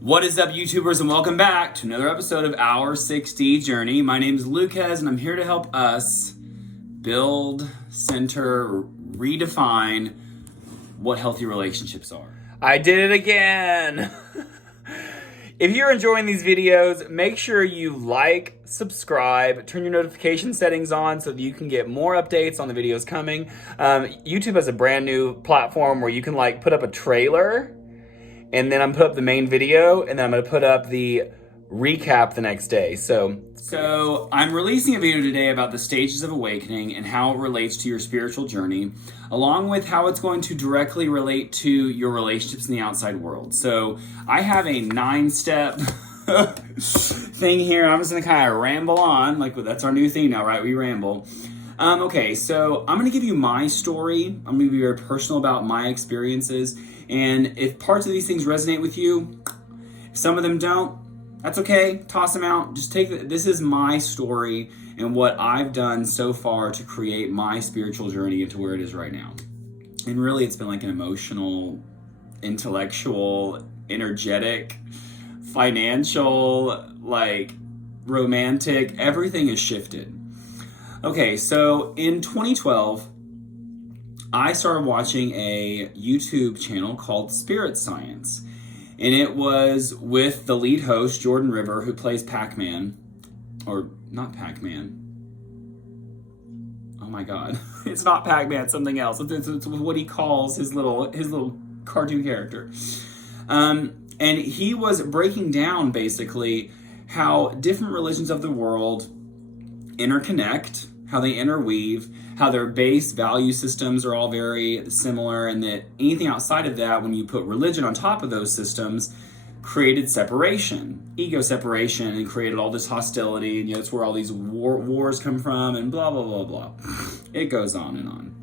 What is up, YouTubers, and welcome back to another episode of Our 6D Journey. My name is Lucas, and I'm here to help us build, center, redefine what healthy relationships are. I did it again! If you're enjoying these videos, make sure you like, subscribe, turn your notification settings on so that you can get more updates on the videos coming. YouTube has a brand new platform where you can put up a trailer, and then I'm put up the main video, and then I'm gonna put up the recap the next day. So I'm releasing a video today about the stages of awakening and how it relates to your spiritual journey, along with how it's going to directly relate to your relationships in the outside world. So I have a 9-step thing here. I'm just gonna kind of ramble on, that's our new thing now, right? We ramble. Okay, so I'm gonna give you my story. I'm gonna be very personal about my experiences. And if parts of these things resonate with you, if some of them don't, that's okay. Toss them out. Just this is my story and what I've done so far to create my spiritual journey into where it is right now. And really, it's been like an emotional, intellectual, energetic, financial, romantic, everything has shifted. Okay, so in 2012, I started watching a YouTube channel called Spirit Science. And it was with the lead host, Jordan River, who plays Pac-Man. Or, not Pac-Man. Oh my god. It's not Pac-Man, it's something else. It's what he calls his little cartoon character. And he was breaking down, basically, how different religions of the world interconnect, how they interweave, how their base value systems are all very similar, and that anything outside of that, when you put religion on top of those systems, created separation, ego separation, and created all this hostility, and that's where all these wars come from, and blah, blah, blah, blah. It goes on and on.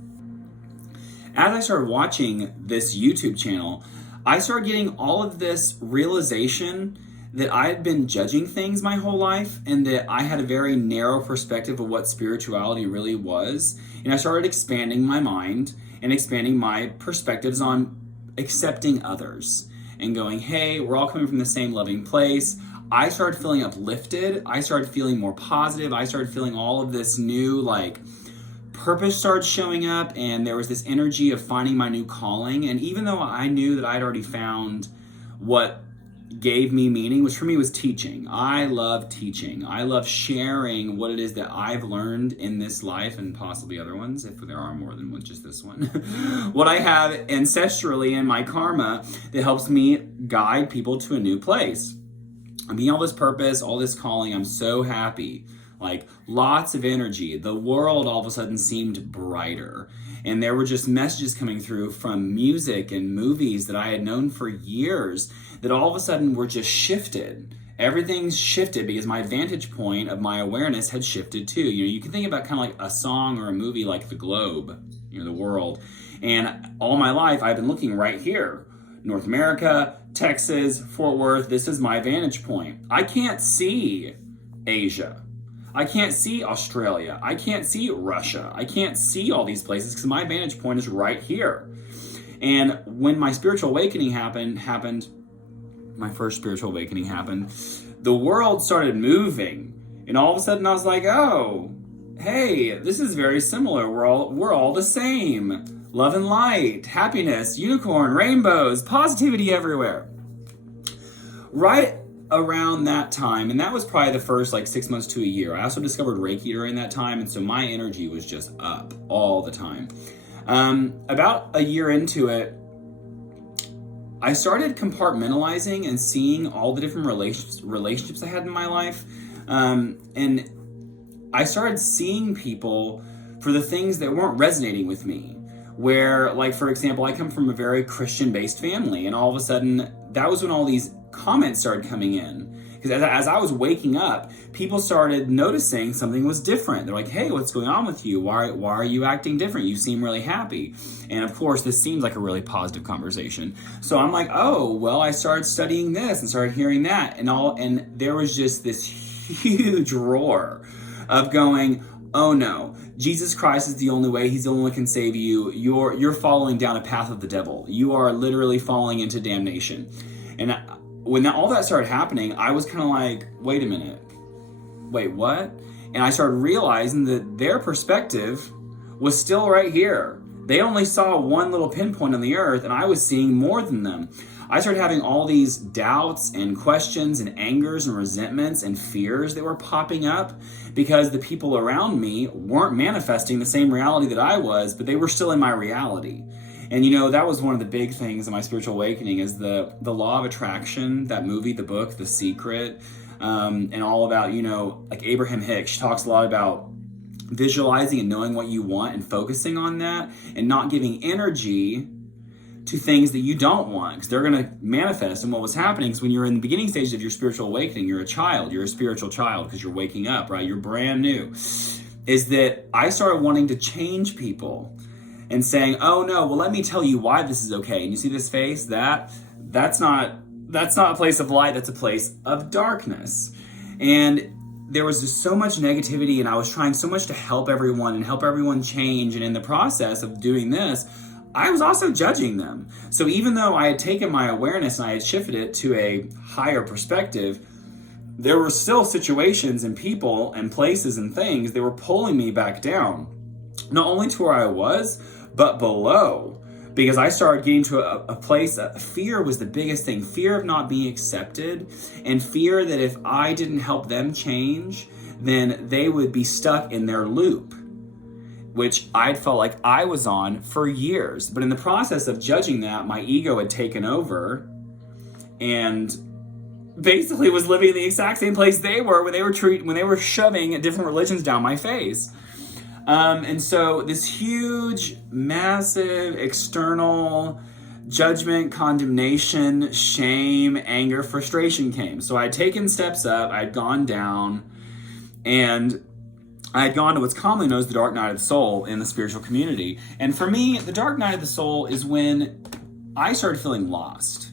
As I started watching this YouTube channel, I started getting all of this realization that I had been judging things my whole life, and that I had a very narrow perspective of what spirituality really was. And I started expanding my mind and expanding my perspectives on accepting others and going, hey, we're all coming from the same loving place. I started feeling uplifted. I started feeling more positive. I started feeling all of this new, purpose started showing up, and there was this energy of finding my new calling. And even though I knew that I'd already found what gave me meaning, which for me was teaching. I love teaching. I love sharing what it is that I've learned in this life, and possibly other ones, if there are more than one, just this one. What I have ancestrally in my karma that helps me guide people to a new place. I'm being all this purpose, all this calling. I'm so happy. Lots of energy. The world all of a sudden seemed brighter. And there were just messages coming through from music and movies that I had known for years that all of a sudden were just shifted. Everything's shifted because my vantage point of my awareness had shifted too. You can think about kind of like a song or a movie like The Globe, the world. And all my life I've been looking right here. North America, Texas, Fort Worth, this is my vantage point. I can't see Asia. I can't see Australia. I can't see Russia. I can't see all these places because my vantage point is right here. And when my spiritual awakening happened, my first spiritual awakening happened, the world started moving. And all of a sudden I was like, oh, hey, this is very similar. We're all the same. Love and light, happiness, unicorn, rainbows, positivity everywhere. Right around that time, and that was probably the first 6 months to a year. I also discovered Reiki during that time, and so my energy was just up all the time. About a year into it, I started compartmentalizing and seeing all the different relationships I had in my life, and I started seeing people for the things that weren't resonating with me. Where, for example, I come from a very Christian-based family, and all of a sudden, that was when all these comments started coming in. Because as I was waking up, people started noticing something was different. They're like, hey, what's going on with you? Why are you acting different? You seem really happy. And of course, this seems like a really positive conversation. So I'm like, oh, well, I started studying this and started hearing that. And there was just this huge roar of going, oh no, Jesus Christ is the only way. He's the only one who can save you. You're following down a path of the devil. You are literally falling into damnation. And when all that started happening, I was kind of like, wait a minute, wait, what? And I started realizing that their perspective was still right here. They only saw one little pinpoint on the earth, and I was seeing more than them. I started having all these doubts and questions and angers and resentments and fears that were popping up because the people around me weren't manifesting the same reality that I was, but they were still in my reality. And that was one of the big things in my spiritual awakening is the law of attraction, that movie, the book, The Secret, and all about, like Abraham Hicks. She talks a lot about visualizing and knowing what you want and focusing on that and not giving energy to things that you don't want because they're going to manifest. And what was happening is when you're in the beginning stages of your spiritual awakening, you're a spiritual child because you're waking up, right? You're brand new. Is that I started wanting to change people and saying, oh no, well, let me tell you why this is okay. And you see this face? That's not a place of light, that's a place of darkness. And there was just so much negativity, and I was trying so much to help everyone and help everyone change. And in the process of doing this, I was also judging them. So even though I had taken my awareness and I had shifted it to a higher perspective, there were still situations and people and places and things that were pulling me back down, not only to where I was, but below. Because I started getting to a place, fear was the biggest thing. Fear of not being accepted, and fear that if I didn't help them change, then they would be stuck in their loop, which I'd felt like I was on for years. But in the process of judging that, my ego had taken over and basically was living in the exact same place they were when they were shoving different religions down my face. And so this huge, massive, external judgment, condemnation, shame, anger, frustration came. So I'd taken steps up, I'd gone down, and I had gone to what's commonly known as the dark night of the soul in the spiritual community. And for me, the dark night of the soul is when I started feeling lost,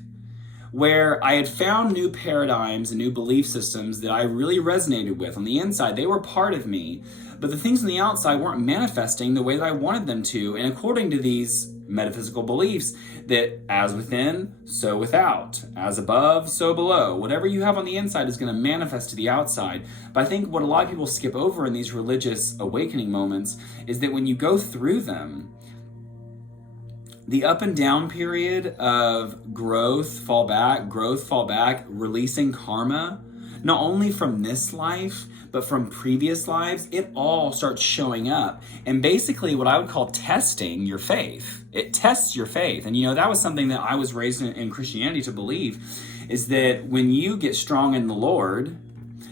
where I had found new paradigms and new belief systems that I really resonated with. On the inside, they were part of me, but the things on the outside weren't manifesting the way that I wanted them to. And according to these metaphysical beliefs, that as within, so without, as above, so below, whatever you have on the inside is going to manifest to the outside. But I think what a lot of people skip over in these religious awakening moments is that when you go through them, the up and down period of growth, fall back, releasing karma, not only from this life, but from previous lives, it all starts showing up. And basically what I would call testing your faith. It tests your faith. And that was something that I was raised in Christianity to believe, is that when you get strong in the Lord,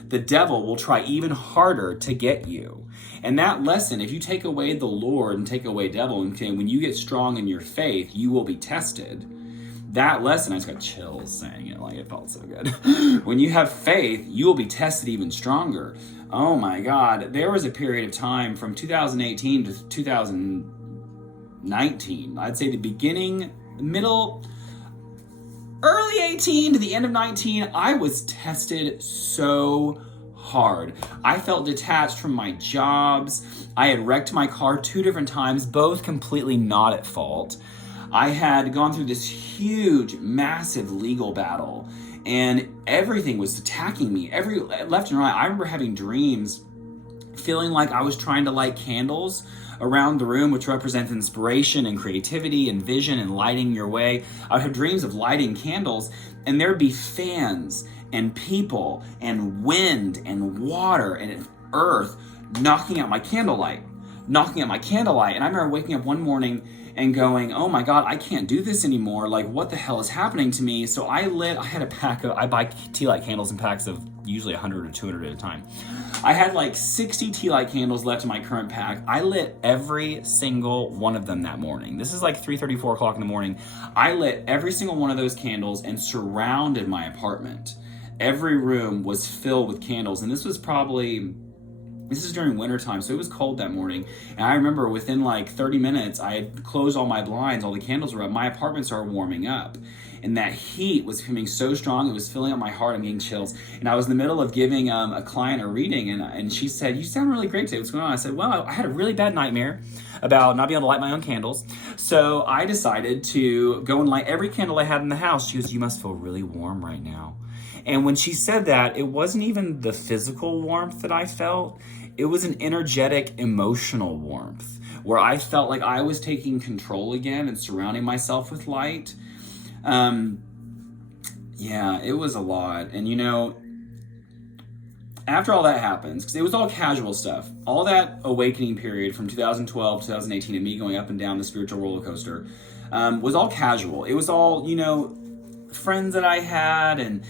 the devil will try even harder to get you. And that lesson, if you take away the Lord and take away devil, and when you get strong in your faith, you will be tested. That lesson, I just got chills saying it, like it felt so good. When you have faith, you will be tested even stronger. Oh my God. There was a period of time from 2018 to 2019. I'd say the beginning, middle, early 18 to the end of 19, I was tested so hard. I felt detached from my jobs. I had wrecked my car 2 different times, both completely not at fault. I had gone through this huge, massive legal battle, and everything was attacking me, left and right. I remember having dreams, feeling like I was trying to light candles around the room, which represents inspiration and creativity and vision and lighting your way. I would have dreams of lighting candles, and there'd be fans and people and wind and water and earth knocking out my candlelight. And I remember waking up one morning and going, oh my God, I can't do this anymore. Like, what the hell is happening to me? So I buy tea light candles in packs of usually 100 or 200 at a time. I had like 60 tea light candles left in my current pack. I lit every single one of them that morning. This is like 3:30, 4 o'clock in the morning. I lit every single one of those candles and surrounded my apartment. Every room was filled with candles. And this is during wintertime, so it was cold that morning. And I remember within like 30 minutes, I had closed all my blinds, all the candles were up, my apartment started warming up. and that heat was becoming so strong, it was filling up my heart. I'm getting chills. And I was in the middle of giving a client a reading, and she said, "You sound really great today. What's going on?" I said, "Well, I had a really bad nightmare about not being able to light my own candles. So I decided to go and light every candle I had in the house." She goes, "You must feel really warm right now." And when she said that, it wasn't even the physical warmth that I felt. It was an energetic, emotional warmth where I felt like I was taking control again and surrounding myself with light. Yeah, it was a lot. And you know, after all that happens, because it was all casual stuff, all that awakening period from 2012 to 2018 and me going up and down the spiritual roller coaster was all casual. It was all, you know, friends that I had and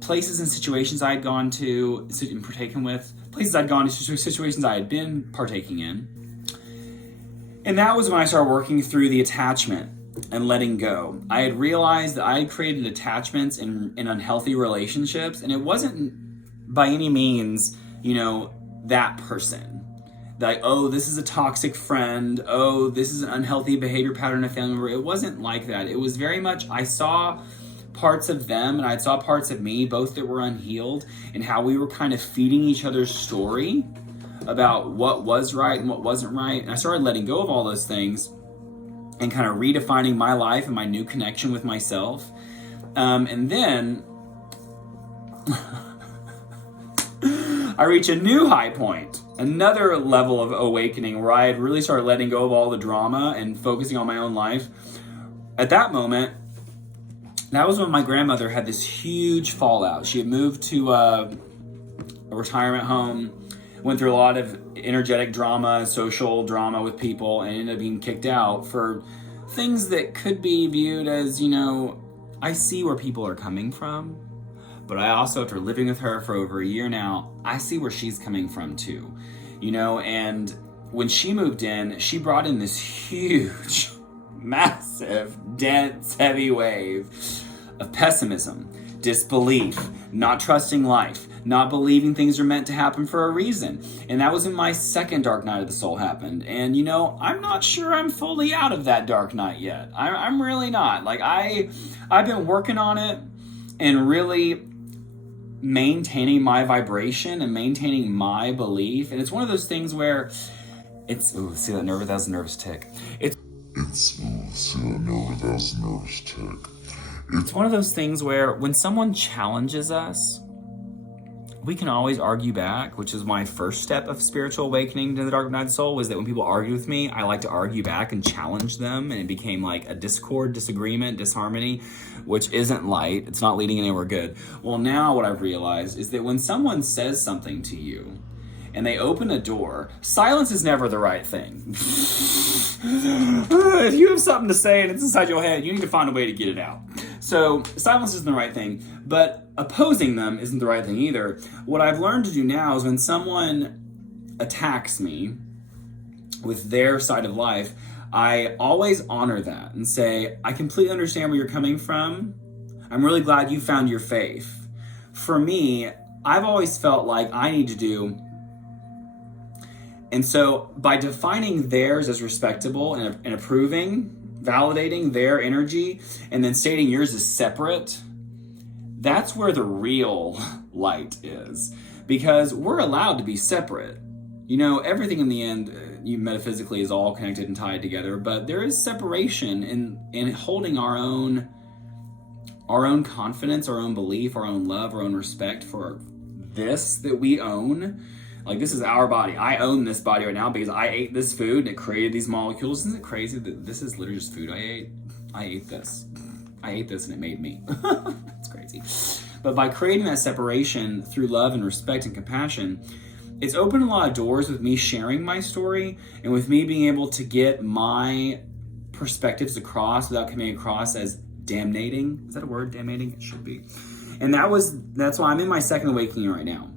places and situations I had gone to and partaken with, places I'd gone to, situations I had been partaking in. And that was when I started working through the attachment and letting go. I had realized that I had created attachments in unhealthy relationships, and it wasn't by any means, you know, that person. Like, oh, this is a toxic friend. Oh, this is an unhealthy behavior pattern in a family member. It wasn't like that. It was very much, I saw parts of them and I saw parts of me, both that were unhealed, and how we were kind of feeding each other's story about what was right and what wasn't right. And I started letting go of all those things and kind of redefining my life and my new connection with myself. And then I reach a new high point, another level of awakening where I had really started letting go of all the drama and focusing on my own life. At that moment, that was when my grandmother had this huge fallout. She had moved to a retirement home, went through a lot of energetic drama, social drama with people, and ended up being kicked out for things that could be viewed as, you know, I see where people are coming from, but I also, after living with her for over a year now, I see where she's coming from too, you know. And when she moved in, she brought in this huge, massive, dense, heavy wave of pessimism, disbelief, not trusting life, not believing things are meant to happen for a reason. And that was when my second dark night of the soul happened. And you know, I'm not sure I'm fully out of that dark night yet. I'm really not. Like I've been working on it and really maintaining my vibration and maintaining my belief. And it's one of those things where it's, ooh, see that nervous, that was a nervous tick. It's one of those things where when someone challenges us, we can always argue back, which is my first step of spiritual awakening to the dark night of the soul, was that when people argue with me, I like to argue back and challenge them, and it became like a discord, disagreement, disharmony, which isn't light. It's not leading anywhere good. Well, now what I've realized is that when someone says something to you and they open a door, silence is never the right thing. If you have something to say and it's inside your head, you need to find a way to get it out. So silence isn't the right thing, but opposing them isn't the right thing either. What I've learned to do now is when someone attacks me with their side of life, I always honor that and say, I completely understand where you're coming from. I'm really glad you found your faith. For me, I've always felt like I need to do. And so by defining theirs as respectable and approving, validating their energy, and then stating yours is separate, that's where the real light is. Because we're allowed to be separate. You know, everything in the end, metaphysically, is all connected and tied together, but there is separation in holding our own confidence, our own belief, our own love, our own respect for this that we own. Like, this is our body. I own this body right now because I ate this food and it created these molecules. Isn't it crazy that this is literally just food I ate? I ate this. I ate this and it made me. It's crazy. But by creating that separation through love and respect and compassion, it's opened a lot of doors with me sharing my story and with me being able to get my perspectives across without coming across as damnating. Is that a word? Damnating? It should be. And that's why I'm in my second awakening right now.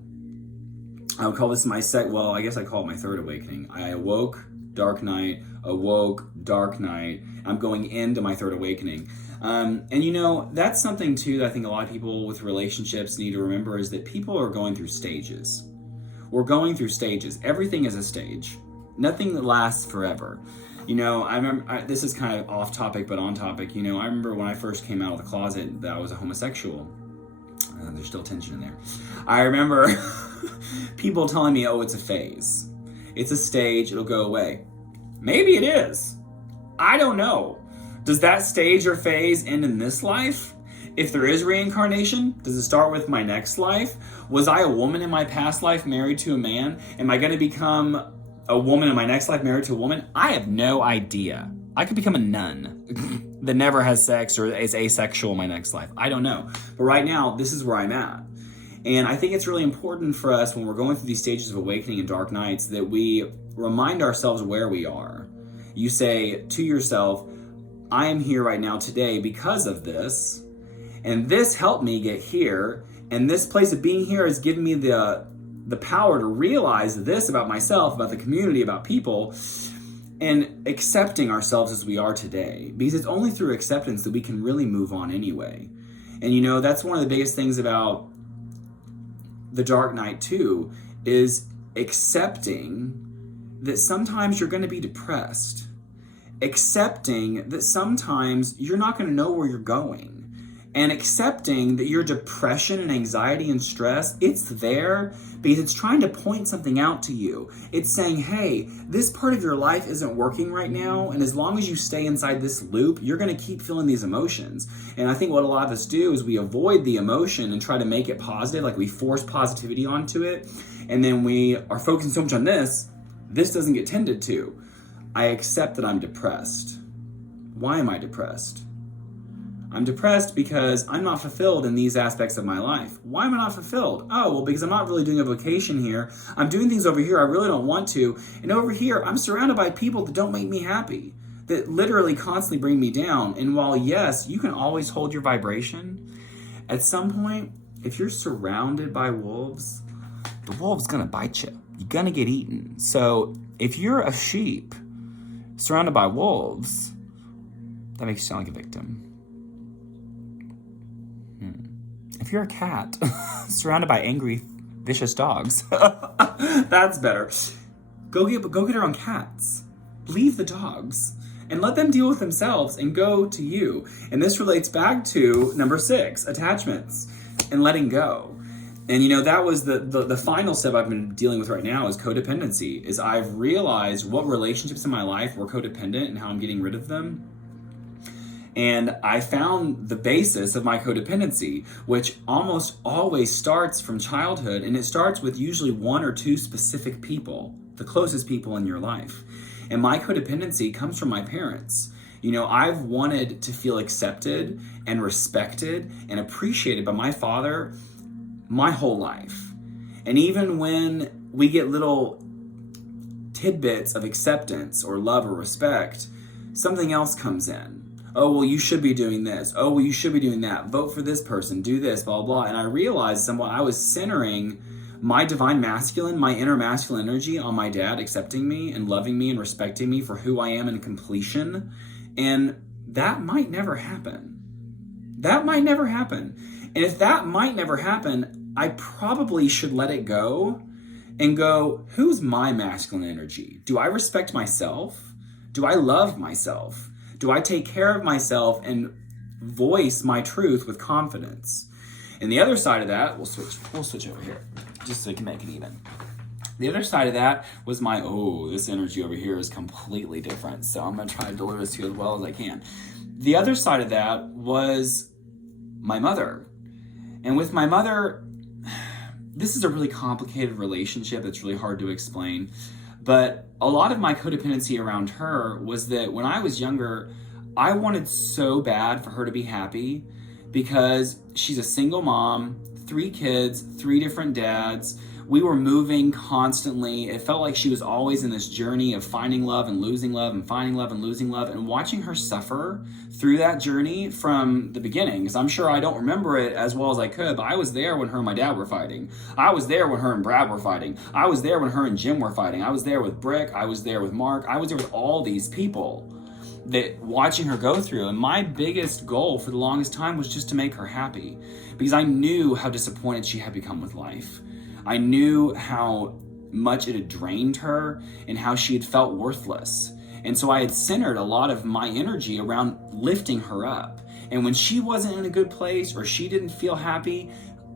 I would call this my I guess I call it my third awakening. I awoke, dark night, awoke, dark night. I'm going into my third awakening. And you know, that's something too that I think a lot of people with relationships need to remember, is that people are going through stages. We're going through stages. Everything is a stage. Nothing that lasts forever. You know, I remember, this is kind of off topic, but on topic. You know, I remember when I first came out of the closet that I was a homosexual. There's still tension in there. I remember people telling me, oh, it's a phase. It's a stage, it'll go away. Maybe it is. I don't know. Does that stage or phase end in this life? If there is reincarnation, does it start with my next life? Was I a woman in my past life married to a man? Am I going to become a woman in my next life married to a woman? I have no idea. I could become a nun that never has sex or is asexual in my next life. I don't know. But right now, this is where I'm at. And I think it's really important for us when we're going through these stages of awakening and dark nights that we remind ourselves where we are. You say to yourself, I am here right now today because of this. And this helped me get here. And this place of being here has given me the power to realize this about myself, about the community, about people, and accepting ourselves as we are today. Because it's only through acceptance that we can really move on anyway. And you know, that's one of the biggest things about the dark night too, is accepting that sometimes you're going to be depressed. Accepting that sometimes you're not going to know where you're going. And accepting that your depression and anxiety and stress, it's there because it's trying to point something out to you. It's saying, hey, this part of your life isn't working right now. And as long as you stay inside this loop, you're going to keep feeling these emotions. And I think what a lot of us do is we avoid the emotion and try to make it positive, like we force positivity onto it. And then we are focusing so much on this doesn't get tended to. I accept that I'm depressed. Why am I depressed? I'm depressed because I'm not fulfilled in these aspects of my life. Why am I not fulfilled? Oh, well, because I'm not really doing a vocation here. I'm doing things over here I really don't want to. And over here, I'm surrounded by people that don't make me happy, that literally constantly bring me down. And while, yes, you can always hold your vibration, at some point, if you're surrounded by wolves, the wolf's gonna bite you. You're gonna get eaten. So if you're a sheep surrounded by wolves, that makes you sound like a victim. If you're a cat surrounded by angry, vicious dogs, that's better. Go get her on cats. Leave the dogs and let them deal with themselves and go to you. And this relates back to number 6, attachments and letting go. And you know, that was the final step I've been dealing with right now is codependency. Is I've realized what relationships in my life were codependent and how I'm getting rid of them. And I found the basis of my codependency, which almost always starts from childhood, and it starts with usually 1 or 2 specific people, the closest people in your life. And my codependency comes from my parents. You know, I've wanted to feel accepted and respected and appreciated by my father my whole life. And even when we get little tidbits of acceptance or love or respect, something else comes in. Oh, well, you should be doing this. Oh, well, you should be doing that. Vote for this person. Do this, blah, blah. And I realized somewhat I was centering my divine masculine, my inner masculine energy on my dad accepting me and loving me and respecting me for who I am in completion. And that might never happen. That might never happen. And if that might never happen, I probably should let it go and go, who's my masculine energy? Do I respect myself? Do I love myself? Do I take care of myself and voice my truth with confidence? And the other side of that, we'll switch over here, just so we can make it even. The other side of that was this energy over here is completely different. So I'm going to try to deliver this to you as well as I can. The other side of that was my mother. And with my mother, this is a really complicated relationship that's really hard to explain. But a lot of my codependency around her was that when I was younger, I wanted so bad for her to be happy because she's a single mom, 3 kids, 3 different dads. We were moving constantly. It felt like she was always in this journey of finding love and losing love and finding love and losing love, and watching her suffer through that journey from the beginning. Because I'm sure I don't remember it as well as I could, but I was there when her and my dad were fighting. I was there when her and Brad were fighting. I was there when her and Jim were fighting. I was there with Brick. I was there with Mark. I was there with all these people that watching her go through. And my biggest goal for the longest time was just to make her happy, because I knew how disappointed she had become with life. I knew how much it had drained her and how she had felt worthless. And so I had centered a lot of my energy around lifting her up. And when she wasn't in a good place or she didn't feel happy,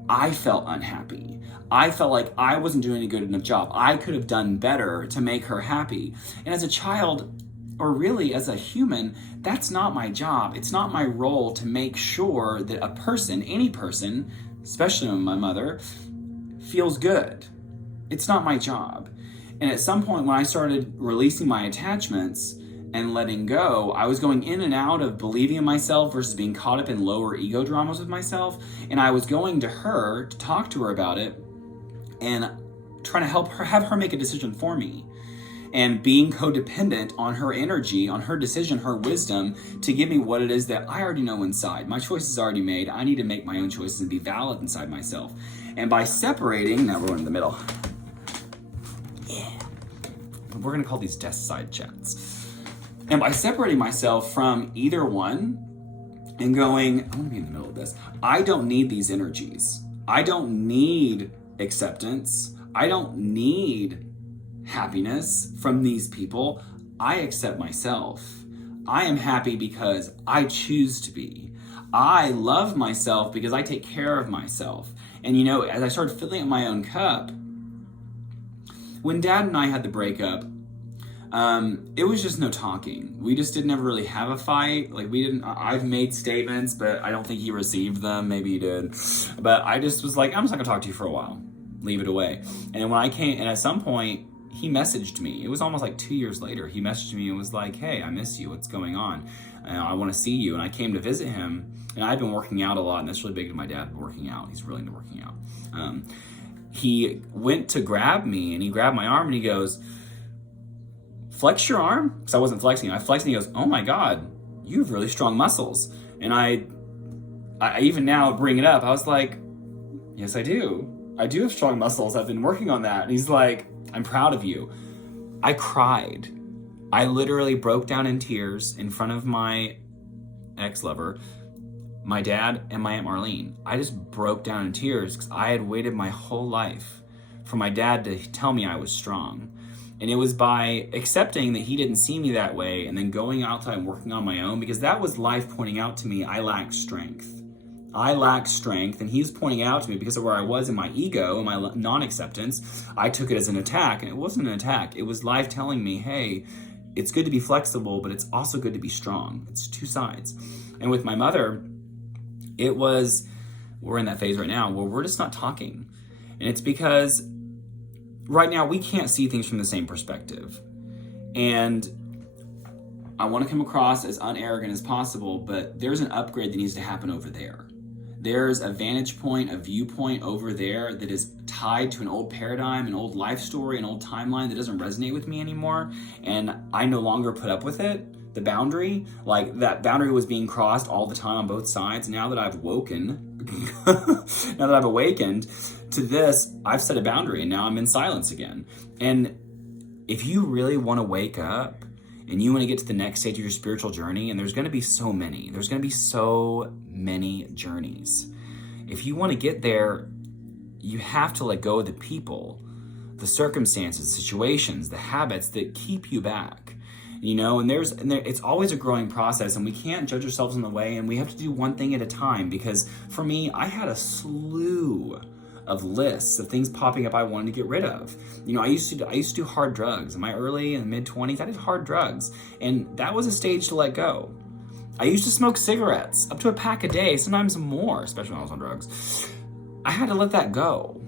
I felt unhappy. I felt like I wasn't doing a good enough job. I could have done better to make her happy. And as a child, or really as a human, that's not my job. It's not my role to make sure that a person, any person, especially my mother, feels good. It's not my job. And at some point when I started releasing my attachments and letting go, I was going in and out of believing in myself versus being caught up in lower ego dramas with myself. And I was going to her to talk to her about it and trying to help her, have her make a decision for me. And being codependent on her energy, on her decision, her wisdom to give me what it is that I already know inside. My choice is already made. I need to make my own choices and be valid inside myself. And by separating, now we're in the middle. Yeah. We're going to call these desk side chats. And by separating myself from either one and going, I'm going to be in the middle of this. I don't need these energies. I don't need acceptance. I don't need happiness from these people. I accept myself. I am happy because I choose to be. I love myself because I take care of myself. And you know, as I started filling up my own cup, when Dad and I had the breakup, it was just no talking. We just didn't ever really have a fight. Like I've made statements, but I don't think he received them. Maybe he did. But I just was like, I'm just not gonna talk to you for a while. Leave it away. And when I came, and at some point, he messaged me. It was almost like 2 years later. He messaged me and was like, hey, I miss you. What's going on? I want to see you. And I came to visit him. And I've been working out a lot. And that's really big to my dad, working out. He's really into working out. He went to grab me and he grabbed my arm and he goes, flex your arm? Because I wasn't flexing. I flexed and he goes, oh my God, you have really strong muscles. And I even now bring it up. I was like, yes, I do. I do have strong muscles. I've been working on that. And he's like, I'm proud of you. I cried. I literally broke down in tears in front of my ex-lover, my dad, and my Aunt Marlene. I just broke down in tears because I had waited my whole life for my dad to tell me I was strong. And it was by accepting that he didn't see me that way and then going outside and working on my own, because that was life pointing out to me I lack strength. I lack strength, and he's pointing out to me because of where I was in my ego and my non-acceptance. I took it as an attack, and it wasn't an attack. It was life telling me, hey, it's good to be flexible, but it's also good to be strong. It's two sides. And with my mother, it was, we're in that phase right now where we're just not talking. And it's because right now we can't see things from the same perspective. And I want to come across as unarrogant as possible, but there's an upgrade that needs to happen over there. There's a vantage point, a viewpoint over there that is tied to an old paradigm, an old life story, an old timeline that doesn't resonate with me anymore. And I no longer put up with it. The boundary, like that boundary was being crossed all the time on both sides. Now that I've awakened to this, I've set a boundary and now I'm in silence again. And if you really want to wake up and you want to get to the next stage of your spiritual journey, and there's going to be so many journeys. If you want to get there, you have to let go of the people, the circumstances, the situations, the habits that keep you back. You know, and it's always a growing process, and we can't judge ourselves in the way, and we have to do one thing at a time. Because for me, I had a slew of lists of things popping up I wanted to get rid of. You know, I used to do hard drugs. In my early and mid-20s, I did hard drugs. And that was a stage to let go. I used to smoke cigarettes, up to a pack a day, sometimes more, especially when I was on drugs. I had to let that go.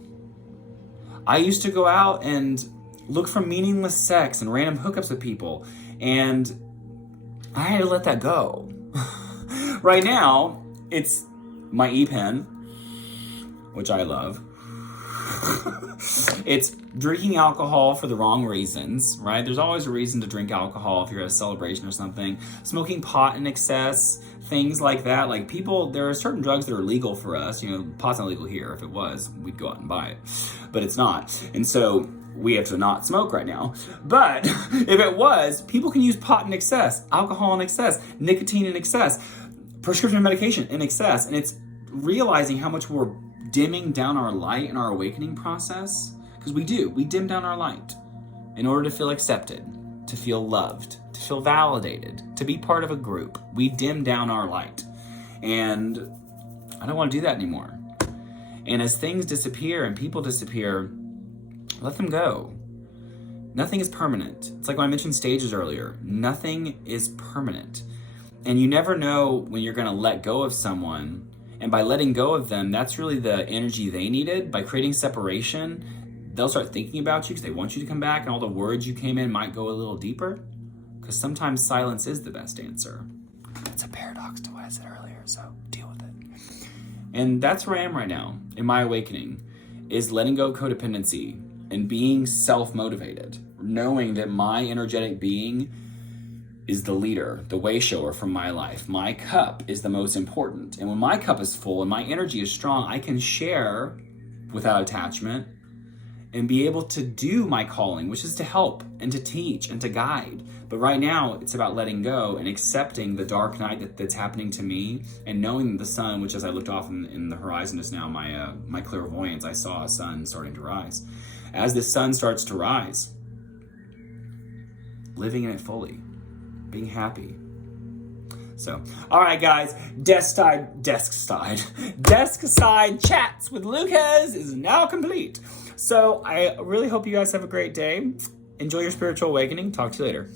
I used to go out and look for meaningless sex and random hookups with people, and I had to let that go. Right now, it's my e-pen, which I love. It's drinking alcohol for the wrong reasons, right? There's always a reason to drink alcohol if you're at a celebration or something. Smoking pot in excess, things like that. Like there are certain drugs that are legal for us. You know, pot's not legal here. If it was, we'd go out and buy it. But it's not. And so we have to not smoke right now. But if it was, people can use pot in excess, alcohol in excess, nicotine in excess, prescription medication in excess. And it's realizing how much we're dimming down our light in our awakening process, because we dim down our light in order to feel accepted, to feel loved, to feel validated, to be part of a group. We dim down our light. And I don't want to do that anymore. And as things disappear and people disappear, let them go. Nothing is permanent. It's like when I mentioned stages earlier. Nothing is permanent. And you never know when you're going to let go of someone. And by letting go of them, that's really the energy they needed. By creating separation, they'll start thinking about you because they want you to come back, and all the words you came in might go a little deeper. Because sometimes silence is the best answer. It's a paradox to what I said earlier, so deal with it. And that's where I am right now in my awakening, is letting go of codependency and being self-motivated, knowing that my energetic being is the leader, the way shower from my life. My cup is the most important. And when my cup is full and my energy is strong, I can share without attachment and be able to do my calling, which is to help and to teach and to guide. But right now, it's about letting go and accepting the dark night that's happening to me, and knowing the sun, which as I looked off in the horizon just now, my clairvoyance, I saw a sun starting to rise. As this sun starts to rise, living in it fully, being happy. So, all right, guys, desk side chats with Lucas is now complete. So I really hope you guys have a great day. Enjoy your spiritual awakening. Talk to you later.